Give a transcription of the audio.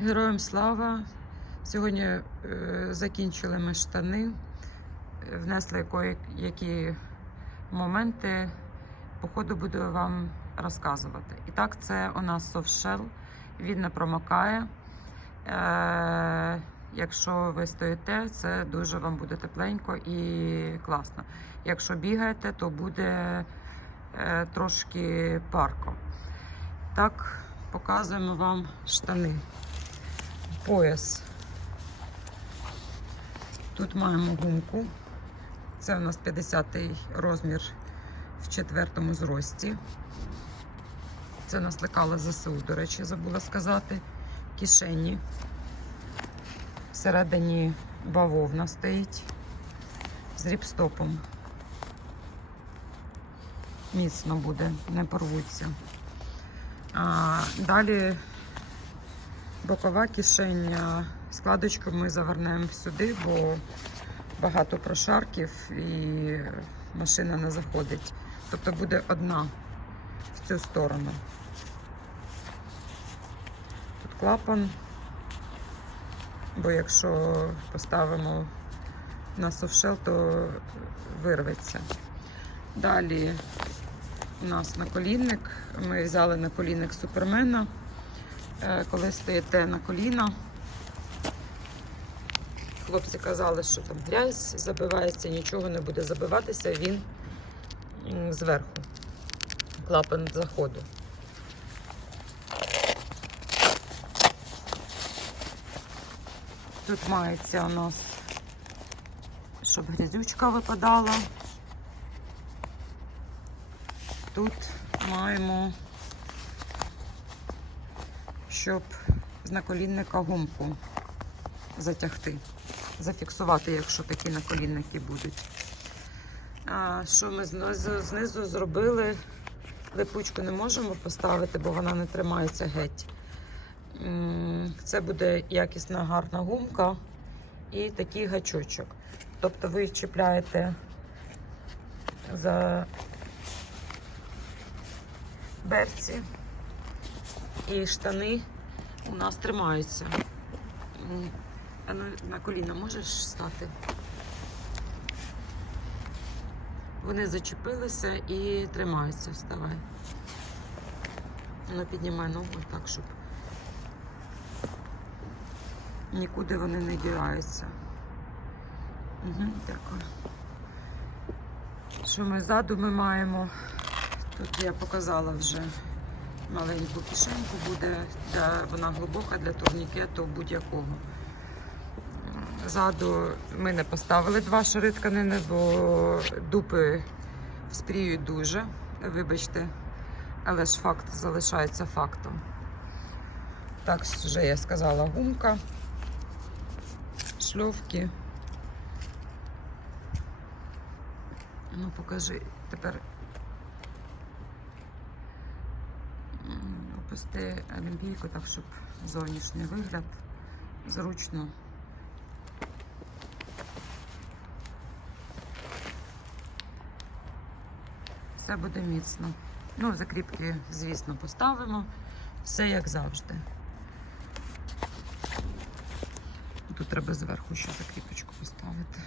Героям слава! Сьогодні е, закінчили ми штани, внесли які моменти. По ходу буду вам розказувати. І так, це у нас софтшел, він не промокає. Е, якщо ви стоїте, це дуже вам буде тепленько і класно. Якщо бігаєте, то буде е, трошки парко. Так, показуємо вам штани. Пояс. Тут маємо гумку. Це у нас 50-й розмір в четвертому зрості. Це нас лекала ЗСУ, до речі, забула сказати. Кишені. Всередині бавовна стоїть з ріпстопом. Міцно буде, не порвуться. А, далі бокова кишеня. Складочку ми завернемо сюди, бо багато прошарків і машина не заходить. Тобто буде одна в цю сторону. Тут клапан, бо якщо поставимо на софшел, то вирветься. Далі у нас наколінник. Ми взяли наколінник супермена. Е, Коли стоїте на коліна, хлопці казали, що там грязь забивається, нічого не буде забиватися, він зверху. Клапан заходу. Тут мається у нас, щоб грязючка випадала. Тут маємо, щоб з наколінника гумку затягти, зафіксувати, якщо такі наколінники будуть. А, що ми знизу, зробили? Липучку не можемо поставити, бо вона не тримається геть. Це буде якісна гарна гумка і такий гачочок. Тобто ви чіпляєте за берці і штани у нас тримаються. А на коліна можеш стати? Вони зачепилися і тримаються. Вставай. Ну, піднімай ногу так, щоб нікуди вони не діваються. Угу, дякую. Що ми ззаду ми маємо? Тут я показала вже маленьку кишеньку буде, для, вона глибока для турнікету будь-якого. Ззаду ми не поставили два шари тканини, бо дупи вспріють дуже. Вибачте, але ж факт залишається фактом. Так, вже я сказала гумка, шльовки. Ну, покажи тепер. М, Опусти олімпійку так, щоб зовнішній вигляд зручно. Все буде міцно. Ну, закріпки, звісно, поставимо. Все як завжди. Тут треба зверху ще закріпочку поставити.